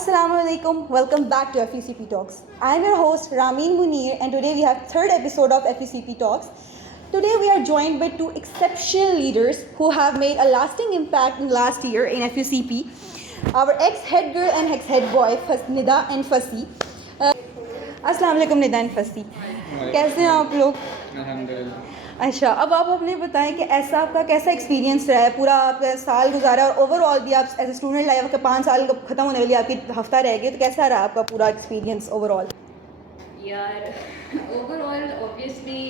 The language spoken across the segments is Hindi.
Assalamualaikum. Welcome back to FECP Talks. I am your host Ramin Munir, and today we have third episode of FECP Talks. Today we are joined by two exceptional leaders who have made a lasting impact in last year in FECP. Our ex-head girl and ex-head boy Nida and Fasi. Assalamualaikum Nida and Fasi. कैसे हैं आप लोग? अल्हम्दुलिल्लाह। अच्छा, अब आप अपने बताएं कि ऐसा आपका कैसा एक्सपीरियंस रहा है, पूरा आपका साल गुजारा और ओवरऑल भी आप एज ए स्टूडेंट लाइफ आपके 5 साल ख़त्म होने वाली आपकी हफ्ता रह गए, तो कैसा रहा आपका पूरा एक्सपीरियंस ओवरऑल? यार overall obviously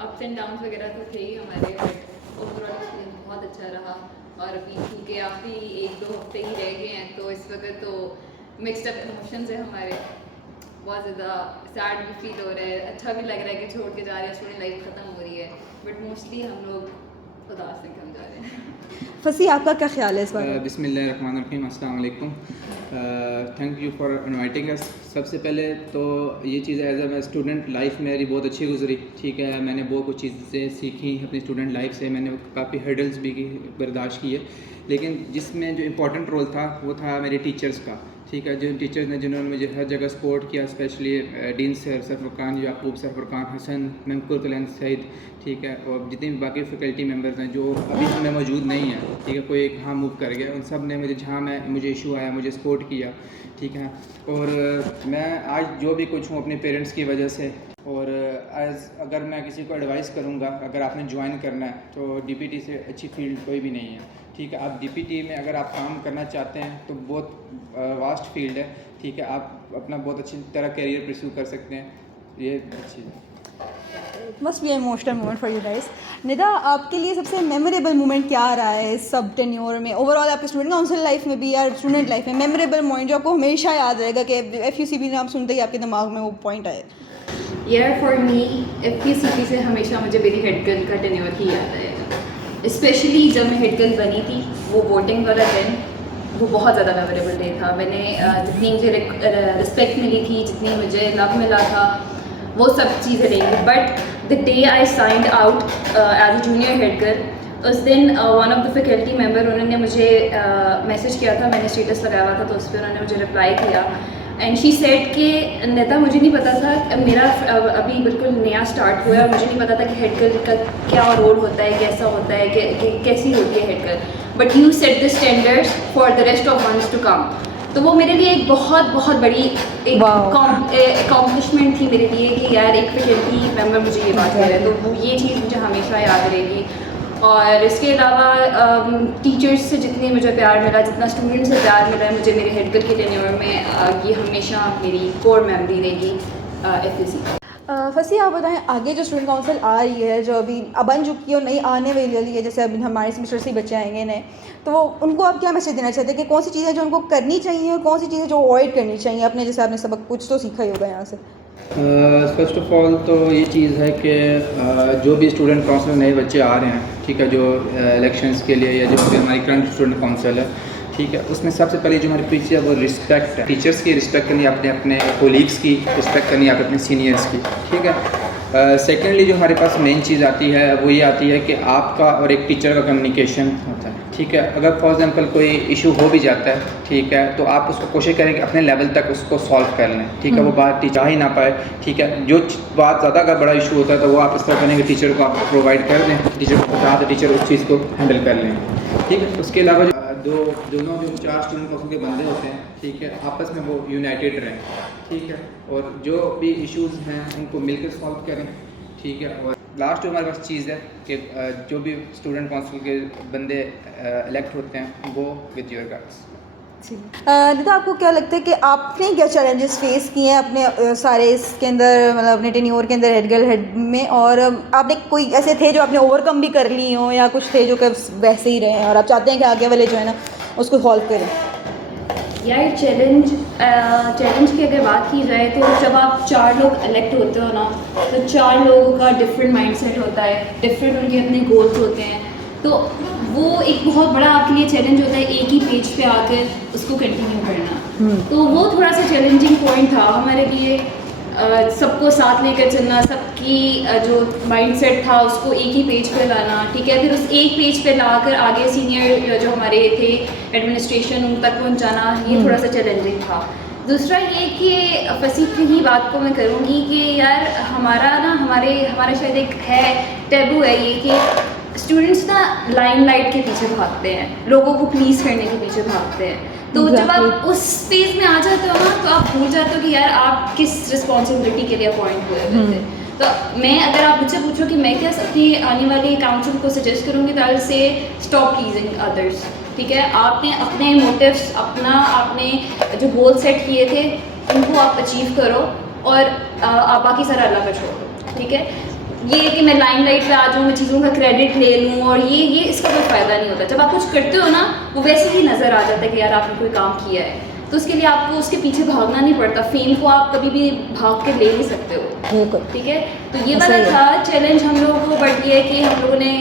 ups and downs वगैरह तो थे ही हमारे, बट ओवरऑल एक्सपीरियंस बहुत अच्छा रहा। और अभी क्योंकि काफ़ी 1-2 हफ्ते ही रह गए हैं, तो इस वक्त तो मिक्सड अप इमोशंस है हमारे। बहुत ज़्यादा सैड भी फील हो रहा है, अच्छा भी लग रहा है कि छोड़ के जा रहे हैं, स्टूडेंट लाइफ ख़त्म हो रही है, बट मोस्टली हम लोग उदास से कम जा रहे हैं। फसी, आपका क्या ख्याल है इस बारे में? बिस्मिल्लाहिर्रहमानिर्रहीम, अस्सलाम वालेकुम। Thank you for inviting us. सबसे पहले तो ये चीज़ एज ए स्टूडेंट लाइफ मेरी बहुत अच्छी गुजरी, ठीक है। मैंने बहुत कुछ चीज़ें सीखी अपनी स्टूडेंट लाइफ से, मैंने काफ़ी हर्डल्स भी बर्दाश्त किए, लेकिन जिसमें जो इम्पोर्टेंट रोल था वो था मेरे टीचर्स का, ठीक है। जो टीचर्स ने जिन्होंने मुझे हर जगह सपोर्ट किया, specially dean sir, sir Furqan Yaqoob, sir Furqan Hasan, Mahmood Kalyan Saeed, ठीक है, और जितने भी बाकी फैकल्टी मेंबर्स हैं जो अभी में मौजूद नहीं हैं, ठीक है, कोई कहाँ मूव कर गया, उन सब ने मुझे जहाँ मुझे इशू आया मुझे सपोर्ट किया, ठीक है। और मैं आज जो भी कुछ हूँ अपने पेरेंट्स की वजह से। और अगर मैं किसी को एडवाइस करूँगा, अगर आपने ज्वाइन करना है तो डीपीटी से अच्छी फील्ड कोई भी नहीं है, ठीक है। आप डीपीटी में अगर आप काम करना चाहते हैं तो बहुत वास्ट फील्ड है, ठीक है। आप अपना बहुत अच्छी तरह करियर परस्यू कर सकते हैं, ये अच्छी है। Must be emotional moment for you guys. Nida, आपके लिए सबसे मेमोरेबल मोमेंट क्या रहा है इस सब टेन्योर में, ओवरऑल आपके स्टूडेंट काउंसिल लाइफ में भी या स्टूडेंट लाइफ में मेमोरेबल मोमेंट जो आपको हमेशा याद रहेगा कि FUCP नाम सुनते ही आपके दिमाग में वो पॉइंट आए? यार फॉर मी FECP से हमेशा मुझे मेरी हेड गर्ल का टेन्योर ही याद आएगा। स्पेशली जब मैं हेड गर्ल बनी थी, वो वोटिंग वाला दिन, वो बहुत ज़्यादा मेमोरेबल डे था। मैंने जितनी मुझे रिस्पेक्ट मिली थी, जितनी मुझे लव मिला था, वो सब चीज़ें रहेंगी। But the day I signed out as a junior head girl, उस दिन one of the faculty member उन्होंने मुझे मैसेज किया था, मैंने स्टेटस लगाया हुआ था, तो उस पर उन्होंने मुझे रिप्लाई किया एंड शी सेड कि नेता, मुझे नहीं पता था, मेरा अभी बिल्कुल नया स्टार्ट हुआ है और मुझे नहीं पता था कि हेड गर्ल का क्या रोल होता है, कैसा होता है, कि कैसी होती है head girl, but you set the standards for the rest of ones to come. तो वो मेरे लिए एक बहुत बहुत बड़ी एक अकॉम्प्लिशमेंट थी मेरे लिए कि यार एक फैकल्टी मेंबर मुझे ये बात कर रहा है, तो वो ये चीज़ मुझे हमेशा याद रहेगी। और इसके अलावा टीचर्स से जितनी मुझे प्यार मिला, जितना स्टूडेंट से प्यार मिला है मुझे मेरे हेड गर्ल के टेन्योर में, ये हमेशा मेरी कोर मेमोरी रहेगी FECP। फसी, आप बताएं, आगे जो स्टूडेंट काउंसिल आ रही है, जो अभी बन चुकी है और नई आने वाली है, जैसे अभी हमारे सेमेस्टर से बच्चे आएंगे नए, तो वो उनको आप क्या मैसेज देना चाहते हैं कि कौन सी चीज़ें जो उनको करनी चाहिए और कौन सी चीज़ें जो अवॉइड करनी चाहिए अपने, जैसे आपने सबक कुछ तो सीखा ही होगा यहाँ से? फर्स्ट ऑफ ऑल तो ये चीज़ है कि जो भी स्टूडेंट काउंसिल नए बच्चे आ रहे हैं, ठीक है, जो इलेक्शंस के लिए या जो हमारी करंट स्टूडेंट काउंसिल है, ठीक है, उसमें सबसे पहले जो हमारे पीछे है वो रिस्पेक्ट है। टीचर्स की रिस्पेक्ट करनी, अपने अपने कोलीग्स की रिस्पेक्ट करनी, आप अपने सीनियर्स की, ठीक है। सेकेंडली जो हमारे पास मेन चीज़ आती है वो ये आती है कि आपका और एक टीचर का कम्युनिकेशन होता है, ठीक है। अगर फॉर एग्जांपल कोई इशू हो भी जाता है, ठीक है, तो आप उसको कोशिश करें कि अपने लेवल तक उसको सॉल्व कर लें, ठीक है। वो बात टीचर ही ना पाए, ठीक है। जो बात ज़्यादा अगर बड़ा इशू होता है तो वो आप इस तरह करें कि टीचर को आप प्रोवाइड कर दें, टीचर को बता दें, टीचर उस चीज़ को हैंडल कर लें, ठीक है। उसके अलावा दोनों जो 4 स्टूडेंट काउंसिल के बंदे होते हैं, ठीक है, आपस में वो यूनाइटेड रहें, ठीक है, और जो भी इश्यूज़ हैं उनको मिलकर सॉल्व करें, ठीक है। और लास्ट जो हमारे पास चीज़ है कि जो भी स्टूडेंट काउंसिल के बंदे इलेक्ट होते हैं वो विद योर गाइड्स। निदा, आपको क्या लगता है कि आपने क्या चैलेंजेस फेस किए हैं अपने सारे इसके अंदर, मतलब अपने टेन्योर के अंदर हेड गर्ल हेड में, और आपने कोई ऐसे थे जो आपने ओवरकम भी कर ली हो, या कुछ थे जो कि वैसे ही रहे हैं और आप चाहते हैं कि आगे वाले जो है ना उसको सॉल्व करें? यार चैलेंज की अगर बात की जाए तो जब आप 4 लोग इलेक्ट होते हो ना, तो 4 लोगों का डिफरेंट माइंडसेट होता है, डिफरेंट उनके अपने गोल्स होते हैं, तो वो एक बहुत बड़ा आपके लिए चैलेंज होता है एक ही पेज पे आकर उसको कंटिन्यू करना। तो वो थोड़ा सा चैलेंजिंग पॉइंट था हमारे लिए। सबको साथ लेकर चलना, सबकी जो माइंडसेट था उसको एक ही पेज पे लाना, ठीक है। फिर उस एक पेज पे लाकर आगे सीनियर जो हमारे थे एडमिनिस्ट्रेशन उन तक पहुंचाना, ये थोड़ा सा चैलेंजिंग था। दूसरा ये कि फसीह की ही बात को मैं करूँगी कि यार हमारा शायद एक है टैबू है ये कि स्टूडेंट्स ना लाइमलाइट के पीछे भागते हैं, लोगों को प्लीज़ करने के पीछे भागते हैं। तो जब आप उस फेज में आ जाते हो ना तो आप भूल जाते हो कि यार आप किस रिस्पॉन्सिबिलिटी के लिए अपॉइंट हुए थे। तो मैं अगर आप मुझसे पूछो कि मैं क्या अपनी आने वाली काउंसिल को सजेस्ट करूँगी तो आई से स्टॉप प्लीजिंग अदर्स, ठीक है। आपने अपने मोटिव्स आपने जो गोल सेट किए थे उनको आप अचीव करो और आप बाकी सारा अल्लाह पर छोड़ो, ठीक है। ये कि मैं लाइमलाइट पे आ जाऊँ, मैं चीज़ों का क्रेडिट ले लूँ और ये इसका कोई फ़ायदा नहीं होता। जब आप कुछ करते हो ना वो वैसे ही नज़र आ जाता है कि यार आपने कोई काम किया है, तो उसके लिए आपको उसके पीछे भागना नहीं पड़ता। फेम को आप कभी भी भाग के ले नहीं सकते हो, ठीक है। तो ये वाला था चैलेंज हम लोगों को, बट ये है कि हम लोगों ने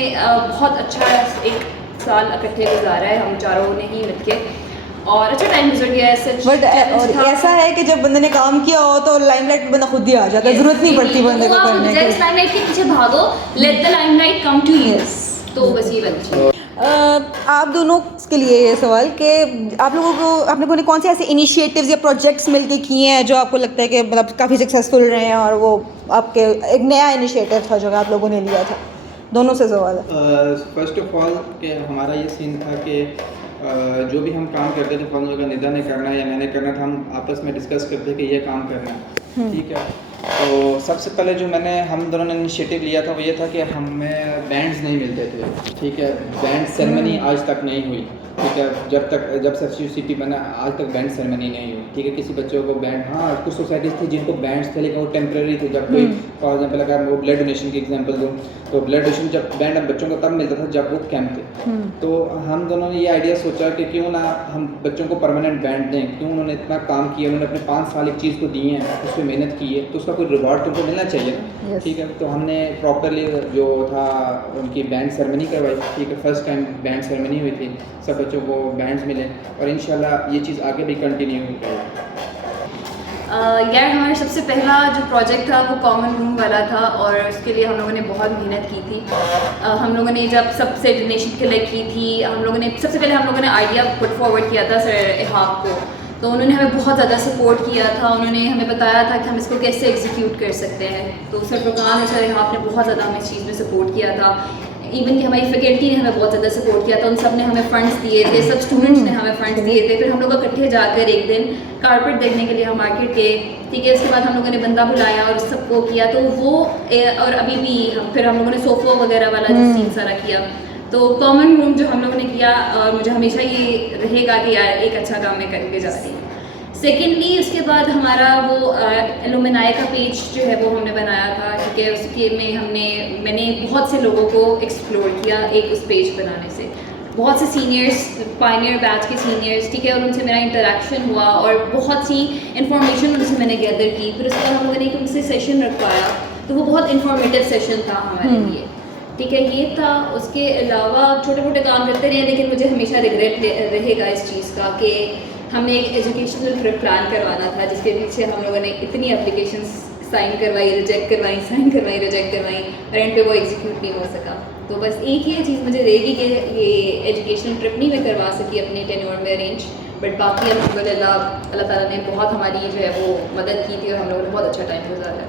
बहुत अच्छा एक साल इकट्ठे गुजारा है हम चारों ने ही मिलके और अच्छा टाइम गुजर गया है सच। बट और ऐसा है कि जब बंदे ने काम किया हो तो लाइमलाइट पे बंदा खुद ही आ जाता है, जरूरत नहीं पड़ती बंदे को करने की। लाइमलाइट के पीछे भागो, let the limelight come to you. तो बस ये वाली चीज़। आप दोनों के लिए ये सवाल कि आप लोगों ने कौन से ऐसे इनिशिएटिव्स या प्रोजेक्ट्स मिलके किए हैं जो आपको लगता है कि मतलब काफ़ी सक्सेसफुल रहे हैं और वो आपके एक नया इनिशिएटिव था जो आप लोगों ने लिया था? दोनों से सवाल है। फर्स्ट ऑफ ऑल कि हमारा ये सीन था कि जो भी हम काम करते थे फॉर्म अगर निदा ने करना है या मैंने करना था, हम आपस में डिस्कस करते कि ये काम करना है, ठीक है। तो सबसे पहले जो हम दोनों ने इनिशिएटिव लिया था वो ये था कि हमें बैंड्स नहीं मिलते थे, ठीक है। बैंड सेरेमनी आज तक नहीं हुई, ठीक है। जब से FCCP बना आज तक बैंड सेरेमनी नहीं हुई, ठीक है। किसी बच्चों को बैंड, हाँ कुछ सोसाइटीज़ थी जिनको बैंड्स थे लेकिन वो टेम्प्रेरी थे। जब कोई फॉर एग्जाम्पल अगर मैं वो ब्लड डोनेशन की एग्जांपल दूँ तो ब्लड डोनेशन जब बैंड बच्चों को तब मिलता था जब वो कैंप थे। तो हम दोनों ने ये आइडिया सोचा कि क्यों ना हम बच्चों को परमानेंट बैंड दें, क्यों उन्होंने इतना काम किया, उन्होंने अपने 5 साल एक चीज़ को दिए हैं, उस पर मेहनत की है तो उसका कोई रिवॉर्ड तुमको मिलना चाहिए, ठीक है। तो हमने प्रॉपरली जो था उनकी बैंड सेरेमनी करवाई, ठीक है। फर्स्ट टाइम बैंड सेरेमनी हुई थी, सब बच्चों को बैंड्स मिले और इंशाल्लाह ये चीज़ आगे भी कंटिन्यू रहेगी। यार हमारा सबसे पहला जो प्रोजेक्ट था वो कॉमन रूम वाला था और उसके लिए हम लोगों ने बहुत मेहनत की थी। हम लोगों ने जब सबसे डोनेशन कलेक्ट की थी, सबसे पहले हम लोगों ने आइडिया पुट फॉरवर्ड किया था सर इहाक को, तो उन्होंने हमें बहुत ज़्यादा सपोर्ट किया था। उन्होंने हमें बताया था कि हम इसको कैसे एग्जीक्यूट कर सकते हैं। तो सर फुरकान और सर इहाक ने बहुत ज़्यादा हमें इस चीज़ में सपोर्ट किया था। इवन कि हमारी फैकल्टी ने हमें बहुत ज़्यादा सपोर्ट किया था, उन सब ने हमें फ़ंड्स दिए थे, सब स्टूडेंट्स ने हमें फ़ंड्स दिए थे। फिर हम लोग इकट्ठे जाकर एक दिन कारपेट देखने के लिए हम मार्केट गए, ठीक है। उसके बाद हम लोगों ने बंदा बुलाया और सबको किया, तो वो और अभी भी फिर हम लोगों ने सोफ़ा वगैरह वाला जो सीन सारा किया। तो कॉमन रूम जो हम लोगों ने किया और मुझे हमेशा ये रहेगा कि यार एक अच्छा काम मैं करके जा रही हूँ। सेकेंडली उसके बाद हमारा वो एलुमनाई का पेज जो है वो हमने बनाया था, ठीक है। उसके में मैंने बहुत से लोगों को एक्सप्लोर किया एक उस पेज बनाने से, बहुत से सीनियर्स, पायनियर बैच के सीनियर्स, ठीक है। और उनसे मेरा इंटरेक्शन हुआ और बहुत सी इन्फॉर्मेशन उनसे मैंने गैदर की। फिर उसके बाद हम लोगों ने एक उनसे सेशन रखवाया, तो वो बहुत इन्फॉर्मेटिव सेशन था हमारे लिए, ठीक है। ये था। उसके अलावा छोटे मोटे काम करते रहे, लेकिन मुझे हमेशा रिग्रेट रहेगा इस चीज़ का कि हमने एक एजुकेशनल ट्रिप प्लान करवाना था जिसके पीछे हम लोगों ने इतनी एप्लीकेशंस साइन करवाई, रिजेक्ट करवाई, साइन करवाई, रिजेक्ट करवाई और एंड पे वो एग्जीक्यूट नहीं हो सका। तो बस एक ही चीज़ मुझे रहेगी कि ये एजुकेशनल ट्रिप नहीं मैं करवा सकी अपने टेन्योर में अरेंज, बट बाकी अल्लाह ताला ने बहुत हमारी जो है वो मदद की थी और हम लोगों ने बहुत अच्छा टाइम गुजारा।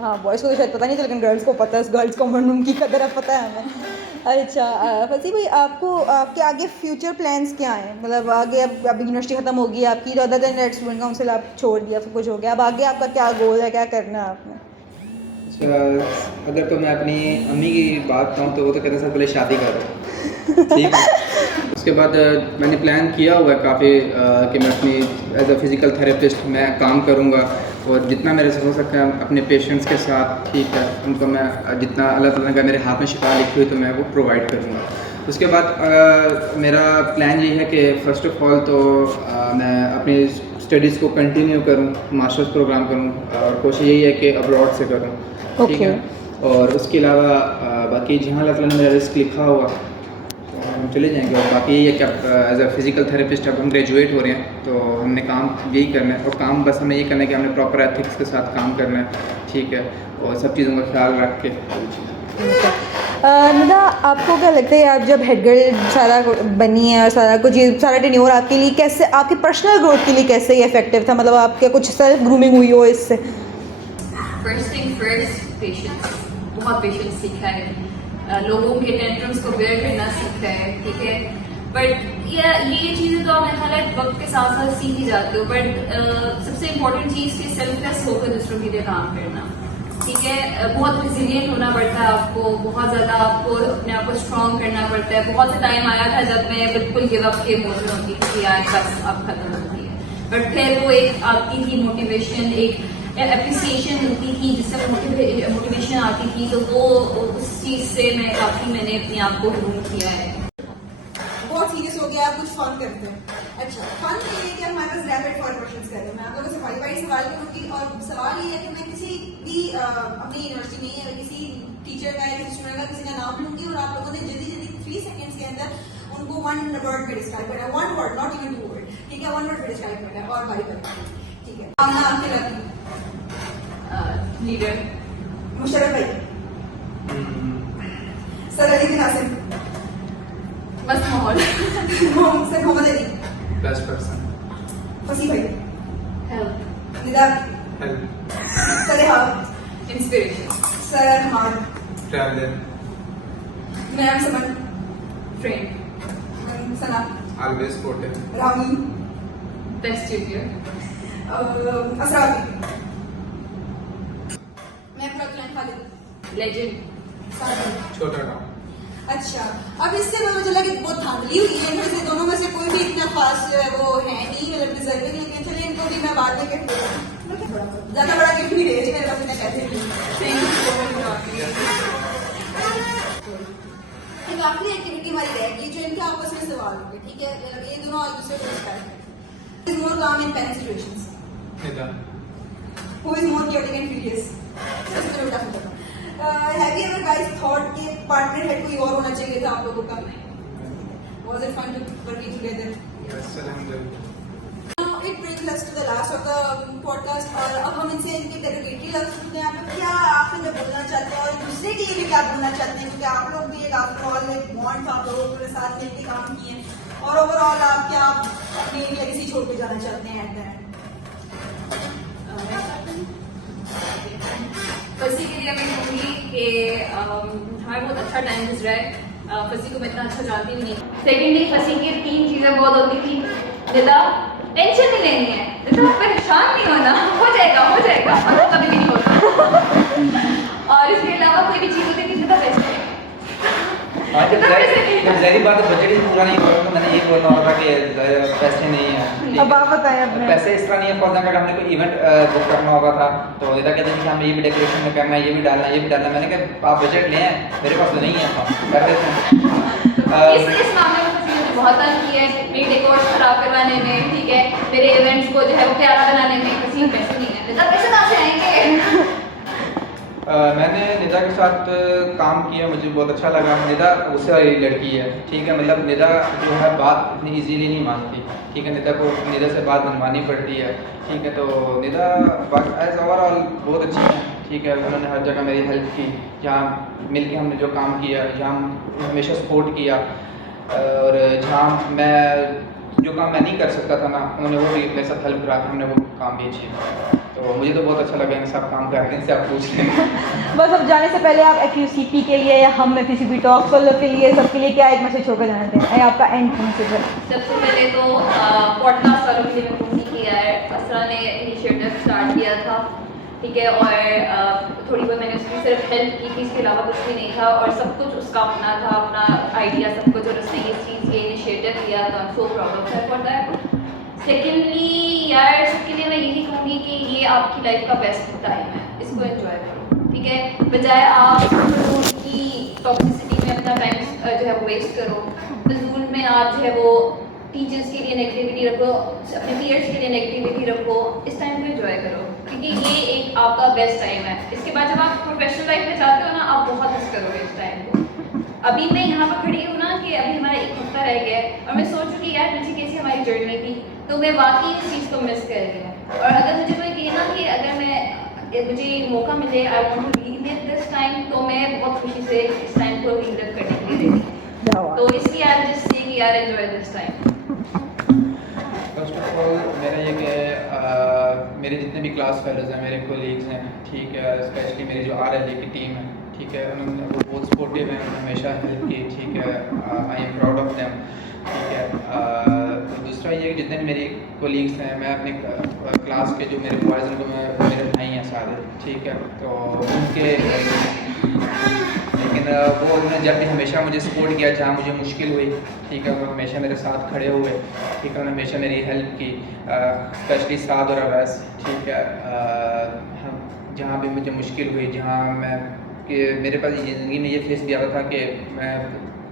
हाँ, बॉयज़ को तो शायद पता नहीं था लेकिन गर्ल्स को पता है, गर्ल्स कॉमन रूम की कदर अब पता है हमें। अच्छा फसीह भाई, आपके आगे फ्यूचर प्लान्स क्या हैं? मतलब आगे अब यूनिवर्सिटी ख़त्म होगी आपकी, तो other than that student council आप छोड़ दिया, सब कुछ हो गया, अब आगे आपका क्या गोल है, क्या करना है आपने? अगर तो मैं अपनी अम्मी की बात कहूँ तो वो तो कहते हैं सर पहले शादी करो, ठीक है। उसके बाद मैंने प्लान किया हुआ है काफ़ी कि मैं अपनी एज अ फिज़िकल थेरेपिस्ट मैं काम करूँगा और जितना मेरे से हो सकता है अपने पेशेंट्स के साथ, ठीक है, उनको मैं जितना अल्लाह ताला का मेरे हाथ में शिफा लिखी हुई तो मैं वो प्रोवाइड करूँगा। उसके बाद मेरा प्लान ये है कि फ़र्स्ट ऑफ ऑल तो मैं अपनी स्टडीज़ को कंटिन्यू करूँ, मास्टर्स प्रोग्राम करूँ और कोशिश यही है कि अब्रॉड से करूँ, ठीक है। और उसके अलावा बाकी जहाँ अल्लाह ताला ने मेरा रिस्क लिखा हुआ हम चले जाएंगे। और बाकी ये कि एज अ फिज़िकल थेरेपिस्ट अब हम ग्रेजुएट हो रहे हैं तो हमने काम यही करना है, और काम बस हमें ये करना है कि हमने प्रॉपर एथिक्स के साथ काम करना है, ठीक है, और सब चीज़ों का ख्याल रख के। निदा, आपको क्या लगता है आप जब हेड गर्ल सारा बनी है और सारा कुछ ये सारा टेन्योर आपके लिए कैसे, आपकी पर्सनल ग्रोथ के लिए कैसे ये इफेक्टिव था, मतलब आपके कुछ सेल्फ ग्रूमिंग हुई हो इससे? फर्स्ट थिंग फर्स्ट, पेशेंस, बहुत पेशेंस सीखा है, लोगों के टेंट्रम्स को बेयर करना सीखा है, ठीक है। बट ये चीज़ें तो आप मेरे ख्याल है वक्त के साथ साथ सीख ही जाते हो, बट सबसे इम्पोर्टेंट चीज़ थी सेल्फलेस होकर दूसरों के लिए काम करना, ठीक है। बहुत रिजिलियंट होना पड़ता है आपको, बहुत ज़्यादा आपको अपने आप को स्ट्रॉन्ग करना पड़ता है। बहुत सा टाइम आया था जब मैं बिल्कुल गिव अप के मोड में होती थी कि यार बस अब खत्म होती है, बट फिर वो एक आती थी मोटिवेशन, एक एप्रिसिएशन मिलती थी जिससे मोटिवेशन आती थी, तो वो उस चीज़ से मैंने अपने आप को ग्रूम किया है। बहुत सीरियस हो गया, आप कुछ फन करते हैं। अच्छा, फन के लिए कि हमारे पास रैपिड फायर क्वेश्चंस कर रहे हैं, मैं आप लोगों से भाई सवाल करूँगी, और सवाल ये है कि मैं किसी भी अपनी यूनिवर्सिटी में या किसी टीचर का या किसी स्टूडेंट का किसी का नाम लूंगी और आप लोगों ने जल्दी 3 सेकंड्स के अंदर उनको 1 वर्ड में डिस्क्राइब करना है, 1 वर्ड, नॉट इवन 2 वर्ड, ठीक है, 1 वर्ड में डिस्क्राइब करना है, और बारी बारी, ठीक है। नाम आपके लकी लीडर, मुशर्रफ भाई, सर अली बिन आसिम, मस्त माहौल, sir Mohammad Ali, best person, Fasi भाई, help, Nida, help, sir inspiration, sir Rahman, traveller, ma'am Saman, friend, Sana, always supportive, Rami, best tutor, Asrabi, मैं अपना क्लाइंट खालिद, लेजेंड, साबिर। छोटा गाँव। अच्छा, अब इससे पता चला कि बहुत धांधली हुई है इनमें से, दोनों में से कोई भी इतना खास जो है वो है नहीं, मतलब डिजर्विंग, लेकिन चलिए इनको भी मैं बाद में गिफ्ट दे दूँ, ज्यादा बड़ा गिफ्ट भी दे मेरे पास इतने पैसे नहीं। एक आखिरी एक्टिविटी हमारी रहेगी जो इनके आपस में सवाल होंगे, ठीक है, ये दोनों एक दूसरे को डिस्कस करेंगे। मोर काम इन panic situations, Nida, who is more chaotic and furious? सबसे पहले उठा सकता हूँ। Have you ever guys thought कि पार्टनर हेड कोई और होना चाहिए था आप लोगों का? Was it fun to working together? Yes अल्हम्दुलिल्लाह। Now it brings us to the last of the podcast, और अब हम इनसे इनके डेरोगेटरी लफ्ज़ सुनते हैं, आप लोग क्या आखिर में बोलना चाहते हैं और एक दूसरे के लिए भी क्या बोलना चाहते हैं, क्योंकि आप लोग भी एक आफ्टर ऑल एक बॉन्ड था, आप लोगों के साथ मिलकर काम किए हैं, और ओवरऑल आप क्या अपनी लेगेसी छोड़ के जाना चाहते हैं एट द एंड? फसी के लिए मैं कहूँगी कि हमारा बहुत अच्छा टाइम गुजरा है, फसी को मैं इतना अच्छा जानती भी नहीं। सेकेंडली फसी की 3 चीज़ें बहुत होती थी, निदा टेंशन नहीं लेनी है, निदा परेशान नहीं होना, हो जाएगा कभी भी नहीं होता। और इसके अलावा कोई भी चीज़ होती थी निदा बेस्ट है। जब ज़ाहिर बात है बजट ही पूरा नहीं हो रहा, तो मैंने ये बोलना होगा कि पैसे नहीं है। अब आप बताएं अपने। पैसे इस तरह नहीं है, फॉर एग्जाम्पल हमने कोई इवेंट बुक करना होगा था तो निदा कहते थे कि हमें ये भी डेकोरेशन में करना है, ये भी डालना है, ये भी डालना है। मैंने कहा आप बजट लें, मेरे पास तो नहीं है, हम कर देते हैं। इस मामले में फसी मुझे बहुत तंग की है, मेरी डेकोर खराब करवाने में, ठीक है, मेरे इवेंट्स को जो है वो प्यारा बनाने में फसी में पैसे नहीं है। निदा पैसे कहाँ से आएंगे? मैंने निदा के साथ काम किया, मुझे बहुत अच्छा लगा। निदा उससे वाली लड़की है, ठीक है, मतलब निदा जो है बात इतनी इजीली नहीं मानती, ठीक है, निदा से बात मनवानी पड़ती है, ठीक है। तो निदा एज ओवरऑल बहुत अच्छी है, ठीक है, उन्होंने हर जगह मेरी हेल्प की, जहाँ मिल के हमने जो काम किया, जहाँ हमेशा सपोर्ट किया, और जहाँ मैं जो काम मैं नहीं कर सकता था ना, उन्होंने वो भी मेरे साथ हेल्प करा, हमने वो काम भी अचीव। तो मुझे तो बहुत अच्छा लगा इन सब काम करके, इनसे आप पूछ लें। बस अब जाने से पहले आप FUCP के लिए या हम FUCP टॉक्स वालों के लिए सबके लिए क्या एक मैसेज छोड़कर जाना चाहते हैं, आपका एंड मैसेज है? सबसे पहले तो पॉडकास्ट वालों के लिए मैं कहूँगी कि यार असरा ने इनिशिएटिव स्टार्ट किया था, ठीक है, और थोड़ी बहुत मैंने उसकी सिर्फ हेल्प की थी, इसके अलावा कुछ भी नहीं था, और सब कुछ उसका अपना था, अपना आइडिया सब कुछ, और उसने ये चीज़ ये इनिशिएटिव लिया था। So proud of her for that. Secondly यार सबके लिए मैं यही कहूँगी कि ये आपकी लाइफ का बेस्ट टाइम है, इसको एंजॉय करो, ठीक है, बजाय आप फजूल की टॉक्सिसिटी में अपना टाइम जो है वो वेस्ट करो, फजूल में आप जो है वो टीचर्स के लिए नेगेटिविटी रखो, अपने पीयर्स के लिए नेगेटिविटी रखो, इस टाइम को एंजॉय करो, क्योंकि ये एक आपका बेस्ट टाइम है। इसके बाद जब आप प्रोफेशनल लाइफ में जाते हो ना, आप बहुत मिस करोगे इस टाइम को। अभी मैं यहाँ पर खड़ी हूँ ना कि अभी हमारा एक हफ्ता रह गया है और मैं सोच रही हूँ यार पीछे कैसी हमारी जर्नी थी, तो मैं वाकई इस चीज़ को मिस कर रही हूँ। और अगर मुझे कोई कहे ना कि अगर मुझे मौका मिले I want to relive this time, तो मैं बहुत खुशी से इस टाइम को रीलिव करने के लिए रेडी हूँ। तो इसलिए आई जस्ट से कि यार enjoy this time. First of all मेरा ये कि मेरे जितने भी क्लास फेलोज हैं, मेरे कोलीग्स हैं, ठीक है, स्पेशली मेरी जो RLA की टीम है, ठीक है, उन्होंने वो बहुत सपोर्टिव हैं, उन्होंने हमेशा हेल्प की, ठीक है, I am proud of them, ठीक है। तो दूसरा ये कि जितने भी मेरी कोलीग्स हैं, मैं अपने क्लास के जो मेरे बॉयज़ उनको मैं मेरे भाई हैं सारे, ठीक है, तो उनके लेकिन वो उन्होंने जब भी हमेशा मुझे सपोर्ट किया जहाँ मुझे मुश्किल हुई, ठीक है, वो हमेशा मेरे साथ खड़े हुए, ठीक है, उन्होंने हमेशा मेरी हेल्प की, स्पेशली साद और अवैस, ठीक है। हम जहाँ भी मुझे मुश्किल हुई, जहाँ मैं कि मेरे पास ज़िंदगी में ये फेस भी आता था कि मैं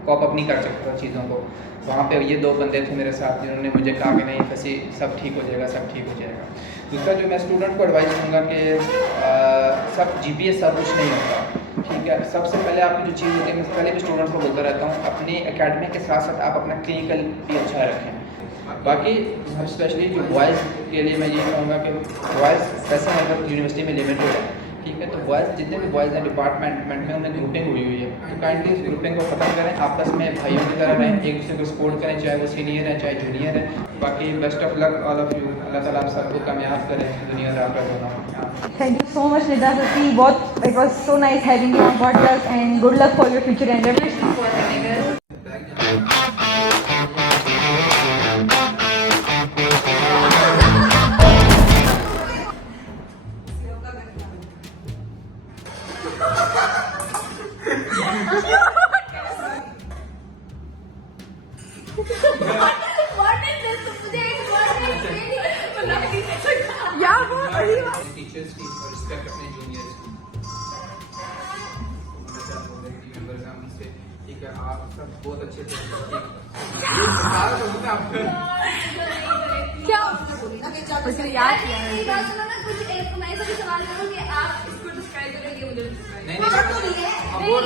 कॉप अप नहीं कर सकता था चीज़ों को, वहाँ पे ये 2 बंदे थे मेरे साथ जिन्होंने मुझे कहा कि नहीं फंसी, सब ठीक हो जाएगा, सब ठीक हो जाएगा। दूसरा जो मैं स्टूडेंट को एडवाइस दूँगा कि सब GPA सब कुछ नहीं होता, ठीक है। सबसे पहले आपकी जो चीज़ होती है, मैं पहले भी स्टूडेंट्स को बोलता रहता हूँ, अपनी एकेडमिक के साथ साथ आप अपना क्लिनिकल भी अच्छा रखें। बाकी स्पेशली जो बॉयज़ के लिए मैं ये कहूँगा कि बॉयज़ वैसे हमारे यूनिवर्सिटी में लिमिटेड है, ठीक है, तो बॉयज़ जितने भी बॉयज़ हैं डिपार्टमेंट में उनमें ग्रुपिंग हुई हुई है, तो काइंडली इस ग्रुपिंग को ख़त्म करें, आपस में भाइयों की तरह रहें, एक दूसरे को सपोर्ट करें, चाहे वो सीनियर है चाहे जूनियर है। बाकी best of luck all of you, अल्लाह ताला आप सबको कामयाब करें दुनिया में आपका दोनों। Thank you so much, Nida Sasi. It was so nice having you on podcast, and good luck for your future endeavors. For having us. Teachers की रिस्पेक्ट अपने जूनियर्स की, ठीक है, आप सब बहुत अच्छे थे, क्या मुझे याद किया मेरी बात सुनो ना, कुछ एक मैं ऐसा भी सवाल करूं कि आप इसको डिस्क्राइब करोगे मुझे नहीं, वो